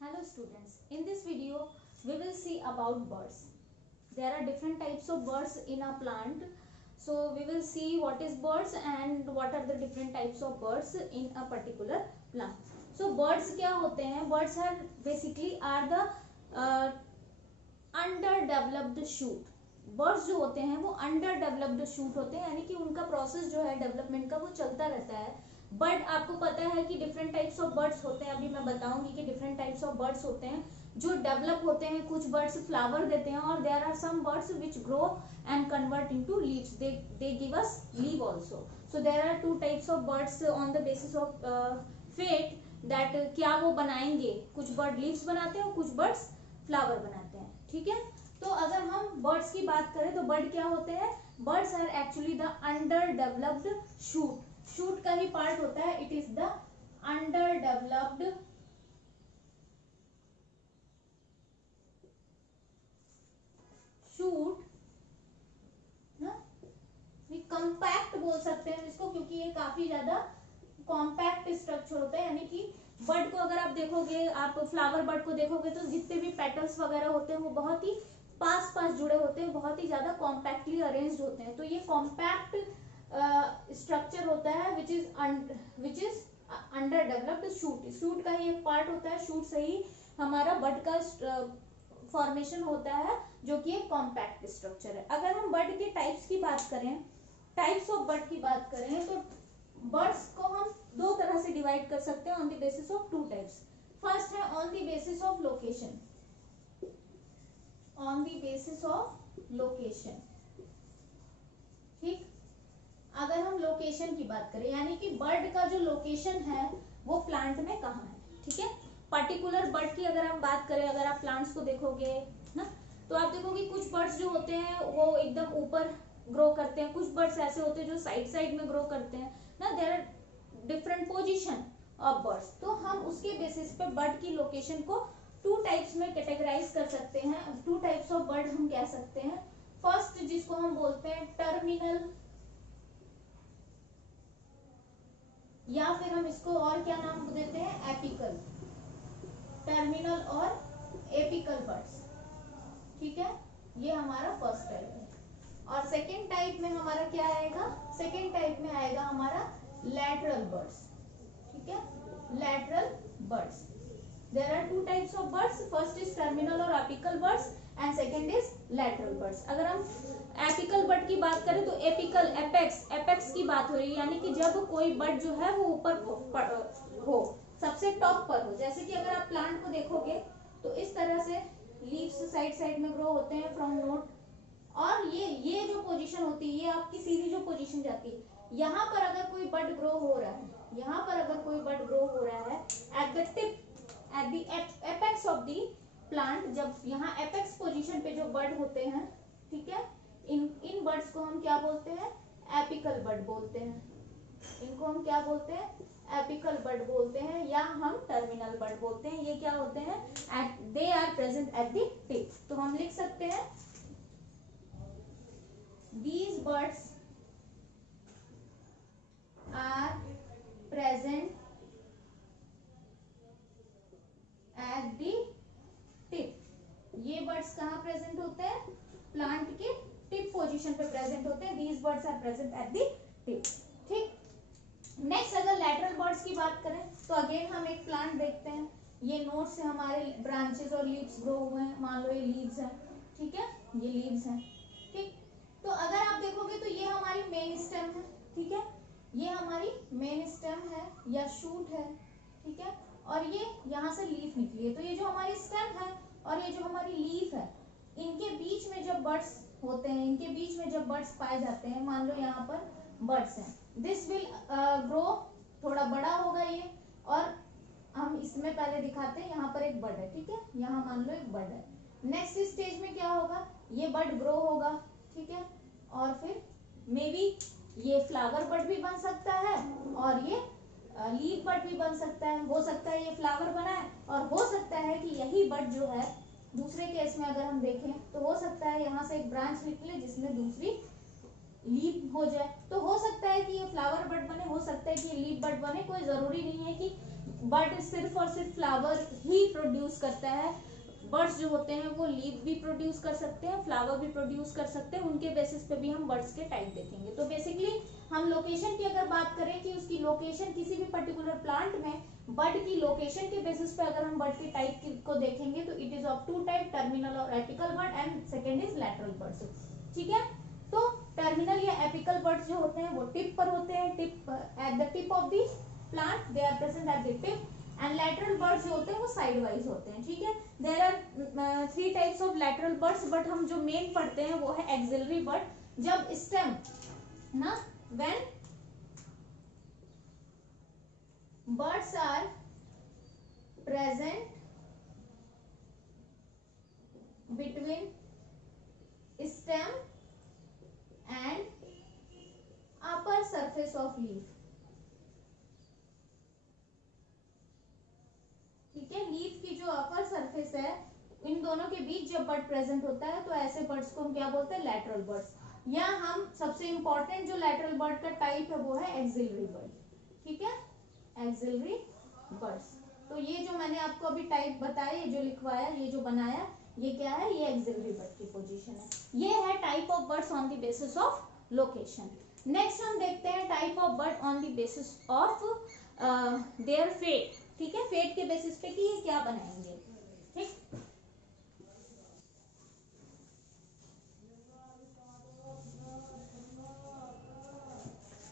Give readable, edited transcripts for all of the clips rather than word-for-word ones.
Hello students, in this video we will see about birds. There are different types of birds in a plant. So we will see what is birds and what are the different types of birds in a particular plant. So birds क्या होते हैं? Birds are basically are the underdeveloped shoot. Birds जो होते हैं वो under developed shoot होते हैं, यानी कि उनका प्रोसेस जो है डेवलपमेंट का वो चलता रहता है. बट आपको पता है कि डिफरेंट टाइप्स ऑफ बर्ड्स होते हैं. अभी मैं बताऊंगी कि डिफरेंट टाइप्स ऑफ बर्ड्स होते हैं जो डेवलप होते हैं. कुछ बर्ड्स फ्लावर देते हैं और there are some buds which grow and convert into leaves. They give us leave also. So there are two types of buds on the basis of fate that क्या वो बनाएंगे. कुछ बर्ड लीव्स बनाते हैं और कुछ बर्ड्स फ्लावर बनाते हैं. ठीक है. तो अगर हम बर्ड्स की बात करें तो बर्ड क्या होते हैं? Buds are actually the underdeveloped shoot. Shoot का ही पार्ट होता है. It is the underdeveloped shoot. Compact बोल सकते हैं इसको क्योंकि ये काफी ज्यादा कॉम्पैक्ट स्ट्रक्चर होता है. यानी कि बर्ड को अगर आप देखोगे, आप फ्लावर बर्ड को देखोगे तो जितने भी पेटल्स वगैरह होते हैं वो बहुत ही पास पास जुड़े होते हैं, बहुत ही ज्यादा कॉम्पैक्टली अरेंज्ड होते हैं. तो ये कॉम्पैक्ट स्ट्रक्चर होता है which is under developed shoot. Shoot का ही एक पार्ट होता है. शूट से ही हमारा बर्ड का फॉर्मेशन होता है जो कि एक कॉम्पैक्ट स्ट्रक्चर है. अगर हम बर्ड के टाइप्स की बात करें, टाइप्स ऑफ बर्ड की बात करें तो बर्ड्स को हम दो तरह से डिवाइड कर सकते हैं on the basis of two types. First है on the basis of location. On the basis of location. ठीक. अगर हम लोकेशन की बात करें यानी कि बर्ड का जो लोकेशन है वो प्लांट में कहाँ है. ठीक है. पर्टिकुलर बर्ड की अगर हम बात करें, अगर आप प्लांट्स को देखोगे ना तो आप देखोगे कुछ बर्ड्स जो होते हैं वो एकदम ऊपर ग्रो करते हैं. कुछ बर्ड्स ऐसे होते हैं जो साइड साइड में ग्रो करते हैं ना. There are different position of buds. तो हम उसके बेसिस पे बर्ड की लोकेशन को टू टाइप्स में कैटेगराइज कर सकते हैं. टू टाइप्स ऑफ बर्ड हम कह सकते हैं. फर्स्ट जिसको हम बोलते हैं टर्मिनल, या फिर हम इसको और क्या नाम देते हैं, एपिकल. टर्मिनल और एपिकल बर्ड्स. ठीक है. ये हमारा फर्स्ट टाइप है. और सेकेंड टाइप में हमारा क्या आएगा? सेकेंड टाइप में आएगा हमारा लैटरल बर्ड्स. ठीक है. Lateral birds. There are two types of birds. First is terminal और apical birds and second is lateral birds. अगर हम apical bird की बात करें तो apical, apex की बात हो रही है. यानी कि जब कोई बर्ड जो है वो ऊपर हो, सबसे टॉप पर हो. जैसे कि अगर आप प्लांट को देखोगे तो इस तरह से लीव्स साइड साइड में ग्रो होते हैं फ्रॉम नोट. और ये जो पोजीशन होती है, ये आपकी सीधी जो पोजीशन जाती है, यहाँ पर अगर कोई बर्ड ग्रो हो रहा है, यहाँ पर अगर कोई बर्ड ग्रो हो रहा है eight the tip, at the apex of the plant, जब यहाँ एपेक्स पोजीशन पे जो बर्ड होते हैं, ठीक है, इन बर्ड्स को हम क्या बोलते हैं? एपिकल बर्ड बोलते हैं. इनको हम क्या बोलते हैं? एपिकल बर्ड बोलते हैं या हम टर्मिनल बर्ड बोलते हैं. ये क्या होते हैं? They are present at the tip. तो हम लिख सकते हैं these birds are present at the tip. ये बर्ड्स कहाँ प्रेजेंट होते हैं? प्लांट के टिप पोजीशन पे प्रेजेंट होते हैं. these birds are present at the tip. ठीक. नेक्स्ट अगर लैटरल बर्ड्स की बात करें तो अगेन हम एक प्लांट देखते हैं. ये नोट से हमारे ब्रांचेस और लीव्स ग्रो हुए हैं. मान लो ये लीव्स हैं. ठीक है. ये लीव्स हैं. ठीक. तो अगर आप देखोगे तो ये हमारी मेन स्टेम है. ठीक है. ये हमारी मेन स्टेम है या शूट है. ठीक है. और ये यहाँ से लीफ निकली है. तो ये जो हमारी स्टेम है और ये जो हमारी लीफ है, इनके बीच में जब बर्ड्स होते हैं, इनके बीच में जब बर्ड्स पाए जाते हैं, मान लो यहाँ पर बर्ड्स हैं, दिस विल ग्रो, थोड़ा बड़ा होगा ये. और हम इसमें पहले दिखाते हैं, यहाँ पर एक बर्ड है. ठीक है. यहाँ मान लो एक बर्ड है. नेक्स्ट स्टेज में क्या होगा? ये बर्ड ग्रो होगा. ठीक है. और फिर मे बी ये फ्लावर बर्ड भी बन सकता है और ये लीफ बर्ड भी बन सकता है. हो सकता है ये फ्लावर बना है और हो सकता है कि यही बर्ड जो है, दूसरे केस में अगर हम देखें तो हो सकता है यहाँ से एक ब्रांच निकले जिसमें दूसरी लीफ हो जाए. तो हो सकता है कि ये फ्लावर बर्ड बने, हो सकता है कि ये लीफ बर्ड बने. कोई जरूरी नहीं है कि बर्ड सिर्फ और सिर्फ फ्लावर ही प्रोड्यूस करता है। बर्ड्स जो होते हैं वो लीफ भी प्रोड्यूस कर सकते हैं, फ्लावर भी प्रोड्यूस कर सकते हैं, उनके बेसिस पे भी हम बर्ड्स के टाइप देखेंगे। तो बेसिकली हम लोकेशन की अगर बात करें कि उसकी लोकेशन किसी भी पर्टिकुलर प्लांट में बर्ड की लोकेशन के बेसिस पे अगर हम बर्ड के टाइप को देखेंगे तो it is of two type, terminal और apical bud, and second is lateral buds. ठीक है, तो टर्मिनल या एपिकल बर्ड्स जो होते हैं वो टिप पर होते हैं, tip at the tip of the plant, they are present at the tip, and lateral buds जो होते हैं वो साइड वाइज होते हैं। ठीक है, there are 3 types of lateral buds, but हम जो मेन पढ़ते हैं वो है एक्सिलरी बर्ड। जब स्टेम ना when buds are present between stem and upper surface of leaf. ठीक है, लीफ की जो अपर सरफेस है इन दोनों के बीच जब बर्ड प्रेजेंट होता है तो ऐसे बर्ड्स को हम क्या बोलते हैं, लैटरल बर्ड्स। या हम सबसे इंपॉर्टेंट जो लैटरल बर्ड का टाइप है वो है एक्सिलरी बर्ड। ठीक है, एक्सिलरी बर्ड्स। तो ये जो मैंने आपको अभी टाइप बताया, ये जो लिखवाया, ये जो बनाया, ये क्या है, ये एक्सिलरी बर्ड की पोजीशन है। ये है type of buds on the basis of location. Next हम देखते हैं type of bud on the basis of their fate. ठीक है, फेट के बेसिस पे कि ये क्या बनाएंगे। ठीक,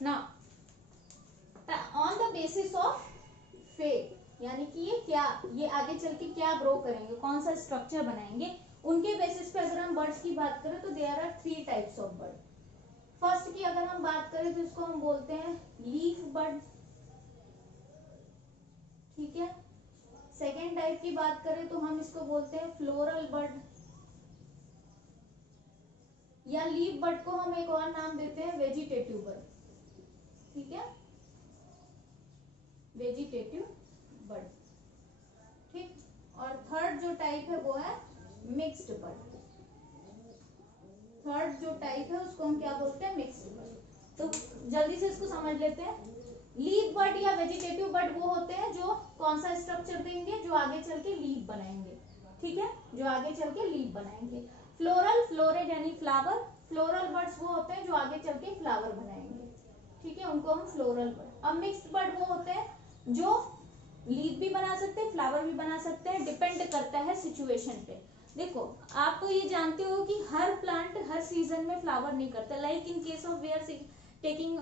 now on the basis of fate, यानी कि ये क्या, ये आगे चल के क्या ग्रो करेंगे, कौन सा स्ट्रक्चर बनाएंगे, उनके बेसिस पे अगर हम बर्ड्स की बात करें तो there are 3 types of bud. First की अगर हम बात करें तो इसको हम बोलते हैं लीफ बर्ड। ठीक है, सेकेंड टाइप की बात करें तो हम इसको बोलते हैं फ्लोरल बर्ड, या लीफ बर्ड को हम एक और नाम देते हैं वेजिटेटिव बर्ड। ठीक है, वेजिटेटिव बर्ड। ठीक, और थर्ड जो टाइप है वो है मिक्स्ड बर्ड। थर्ड जो टाइप है उसको हम क्या बोलते हैं, मिक्स्ड बर्ड। तो जल्दी से इसको समझ लेते हैं। लीफ बर्ड या वेजिटेटिव बर्ड वो होते हैं जो कौन सा स्ट्रक्चर देंगे, जो आगे चल के लीफ बनाएंगे। ठीक है, जो आगे चल के लीफ बनाएंगे। फ्लोरल, फ्लोरेड यानी फ्लावर, फ्लोरल बर्ड्स वो होते हैं जो आगे चल के फ्लावर बनाएंगे। ठीक है, उनको हम फ्लोरल बर्ड। अब मिक्स्ड बर्ड वो होते हैं जो लीफ भी बना सकते हैं, फ्लावर भी बना सकते हैं, डिपेंड करता है सिचुएशन पे। देखो, आप तो ये जानते हो कि हर प्लांट हर सीजन में फ्लावर नहीं करता। Like in case of we are taking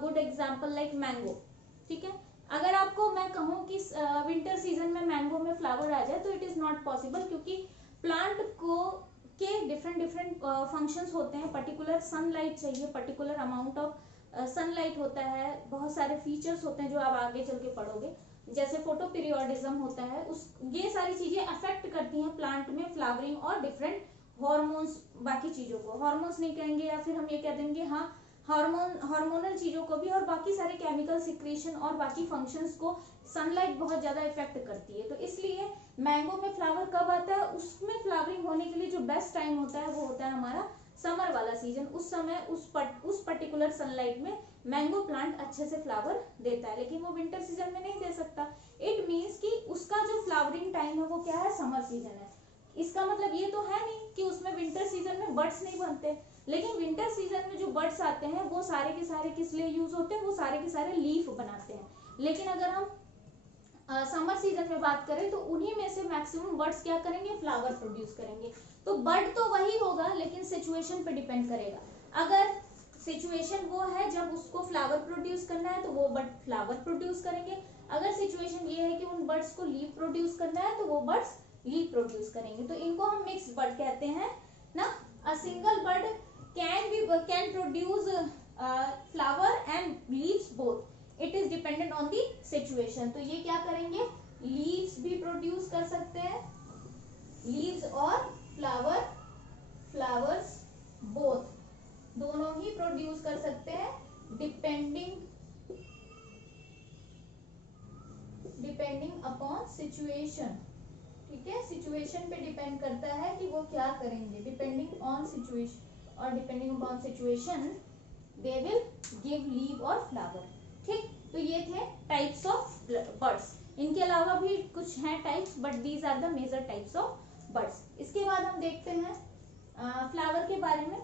good example like mango. ठीक है, अगर आपको मैं कहूँ कि विंटर सीजन में मैंगो में फ्लावर आ जाए तो इट इज नॉट पॉसिबल, क्योंकि प्लांट को के डिफरेंट फंक्शंस होते हैं। पर्टिकुलर सनलाइट चाहिए, पर्टिकुलर अमाउंट ऑफ सनलाइट होता है, बहुत सारे फीचर्स होते हैं जो आप आगे चल के पढ़ोगे, जैसे फोटो पीरियोडिज्म होता है। उस ये सारी चीजें अफेक्ट करती हैं प्लांट में फ्लावरिंग और डिफरेंट हॉर्मोन्स, बाकी चीजों को हॉर्मोन्स नहीं कहेंगे, या फिर हम ये कह देंगे हाँ हार्मोनल चीजों को भी, और बाकी सारे केमिकल सिक्रेशन और बाकी फंक्शंस को सनलाइट बहुत ज्यादा इफेक्ट करती है। तो इसलिए मैंगो में फ्लावर कब आता है, उसमें फ्लावरिंग होने के लिए जो बेस्ट टाइम होता है वो होता है हमारा समर वाला सीजन। उस समय उस पर्टिकुलर सनलाइट में मैंगो प्लांट अच्छे से फ्लावर देता है, लेकिन वो विंटर सीजन में नहीं दे सकता। इट मीन्स कि उसका जो फ्लावरिंग टाइम है वो क्या है, समर सीजन है। इसका मतलब ये तो है नहीं कि उसमें विंटर सीजन में बर्ड्स नहीं बनते, लेकिन विंटर सीजन में जो बर्ड्स आते हैं वो सारे के सारे किस लिए यूज होते हैं, वो सारे के सारे लीफ बनाते हैं। लेकिन अगर हम समर सीजन में बात करें तो उन्हीं में से मैक्सिमम बर्ड्स क्या करेंगे, फ्लावर प्रोड्यूस करेंगे। तो बर्ड तो वही होगा, लेकिन सिचुएशन पे डिपेंड करेगा। अगर सिचुएशन वो है जब उसको फ्लावर प्रोड्यूस करना है तो वो बर्ड फ्लावर प्रोड्यूस करेंगे। अगर सिचुएशन ये है कि उन बर्ड्स को लीफ प्रोड्यूस करना है तो वो बर्ड्स लीफ प्रोड्यूस करेंगे। तो इनको हम मिक्स्ड बर्ड कहते हैं ना। A single bird can produce flower and leaves both, it is dependent on the situation. तो ये क्या करेंगे, लीव्स भी प्रोड्यूस कर सकते हैं, लीव्स और फ्लावर्स बोथ, दोनों ही प्रोड्यूस कर सकते हैं, डिपेंडिंग अपॉन सिचुएशन। ठीक है, सिचुएशन पे डिपेंड करता है कि वो क्या करेंगे। डिपेंडिंग ऑन सिचुएशन और depending upon situation they will give leave और फ्लावर। ठीक, तो ये थे टाइप्स ऑफ बर्ड्स। इनके अलावा भी कुछ हैं types, but these are the major types of buds. इसके बाद हम देखते हैं फ्लावर के बारे में।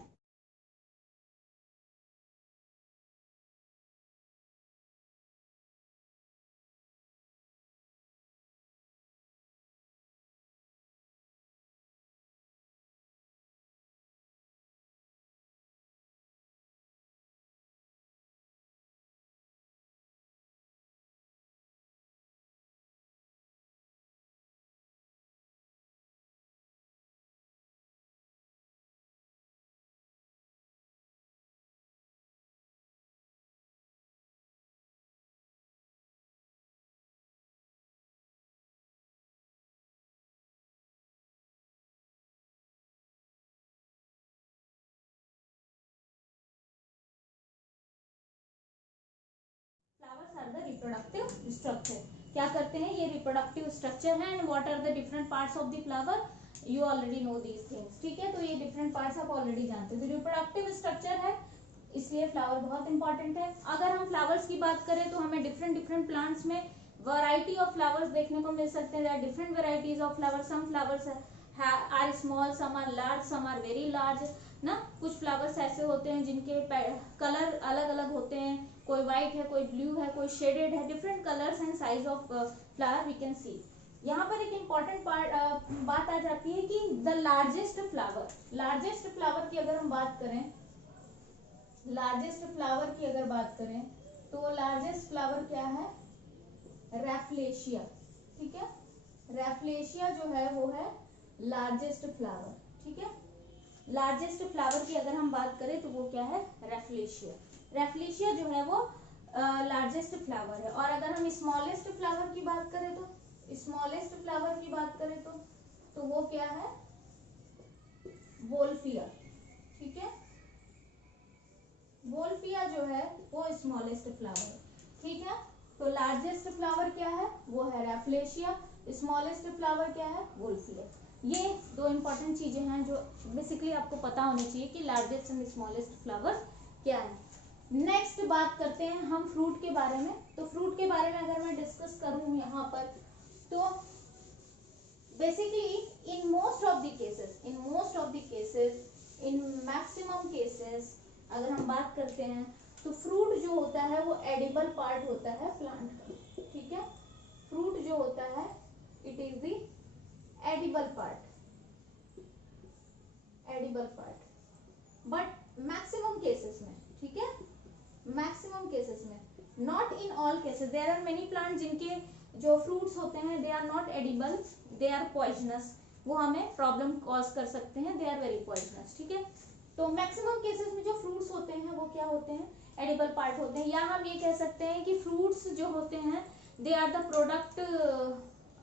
Flowers are the reproductive structure. क्या करते हैं ये reproductive structure है। and what are the different parts of the flower? You already know these things. ठीक है, तो ये different parts आप already जानते हो। तो reproductive structure है, इसलिए फ्लावर बहुत इंपॉर्टेंट है। अगर हम फ्लावर्स की बात करें तो हमें डिफरेंट प्लांट्स में वैरायटी ऑफ फ्लावर्स देखने को मिल सकते हैं। Different varieties of flowers. Some flowers are small, some are large, some are very large ना। कुछ फ्लावर्स ऐसे होते हैं जिनके कलर अलग अलग होते हैं, कोई व्हाइट है, कोई ब्लू है, कोई शेडेड है। Different colours and size of flower we can see. यहाँ पर एक इम्पॉर्टेंट बात आ जाती है कि the largest flower, largest flower की अगर हम बात करें, लार्जेस्ट फ्लावर की अगर बात करें तो लार्जेस्ट फ्लावर क्या है? रैफ्लेशिया। ठीक है, रैफ्लेशिया जो है वो है लार्जेस्ट फ्लावर। ठीक है, लार्जेस्ट फ्लावर की अगर हम बात करें तो वो क्या है? रैफ्लेशिया। रैफ्लेशिया जो है वो लार्जेस्ट फ्लावर है। और अगर हम स्मॉलेस्ट फ्लावर की बात करें तो, स्मॉलेस्ट फ्लावर की बात करें तो वो क्या है? वोल्फिया। ठीक है, वोल्फिया जो है वो स्मॉलेस्ट फ्लावर है। ठीक है, तो लार्जेस्ट फ्लावर क्या है? वो है रैफ्लेशिया। स्मॉलेस्ट फ्लावर क्या है? वोल्फिया। ये दो इंपॉर्टेंट चीजें हैं जो बेसिकली आपको पता होनी चाहिए कि लार्जेस्ट एंड स्मॉलेस्ट फ्लावर क्या है। नेक्स्ट बात करते हैं हम फ्रूट के बारे में। तो फ्रूट के बारे में अगर मैं डिस्कस करूं यहाँ पर, तो basically in most of the cases, in maximum cases अगर हम बात करते हैं तो फ्रूट जो होता है वो एडिबल पार्ट होता है प्लांट का। ठीक है, फ्रूट जो होता है it is the edible part, edible part. But maximum cases में, ठीक है, मैक्सिमम केसेस में, not in all cases, there are many plant जिनके जो फ्रूट्स होते हैं they are not edible, they are poisonous, वो हमें प्रॉब्लम कॉज कर सकते हैं, दे आर वेरी पॉइजनस। ठीक है, तो मैक्सिमम केसेस में जो फ्रूट्स होते हैं वो क्या होते हैं? एडिबल पार्ट होते हैं। या हम ये कह सकते हैं कि फ्रूट्स जो होते हैं they are the product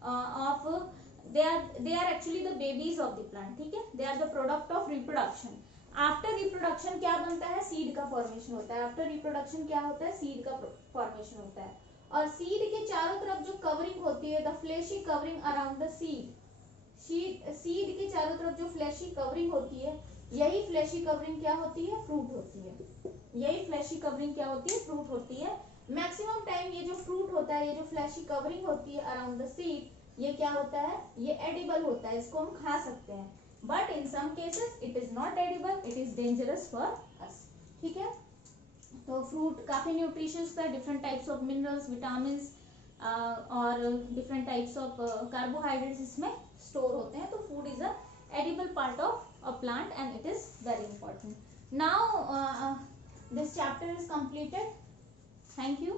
of, they are actually the babies of the plant। ठीक है, they are the product of reproduction। After reproduction क्या बनता है? सीड का फॉर्मेशन होता है। आफ्टर रिप्रोडक्शन क्या होता है? सीड का फॉर्मेशन होता है। और सीड के चारों तरफ जो कवरिंग होती है, the fleshy covering around the seed, seed के चारों तरफ जो फ्लैशी कवरिंग होती है, यही फ्लैशी कवरिंग क्या होती है? फ्रूट होती है। यही फ्लैशी कवरिंग क्या होती है? फ्रूट होती है। मैक्सिमम टाइम ये जो फ्रूट होता है, ये जो फ्लैशी कवरिंग होती है अराउंड द सीड, ये क्या होता है? ये एडिबल होता है, इसको हम खा सकते हैं। But in some cases it is not edible, it is dangerous for us. ठीक है, तो फ्रूट काफी न्यूट्रिशियस है, different types of minerals, vitamin और डिफरेंट टाइप्स ऑफ कार्बोहाइड्रेट्स इसमें स्टोर होते हैं। तो food is a edible part of a plant and it is very important. Now this chapter is completed. Thank you.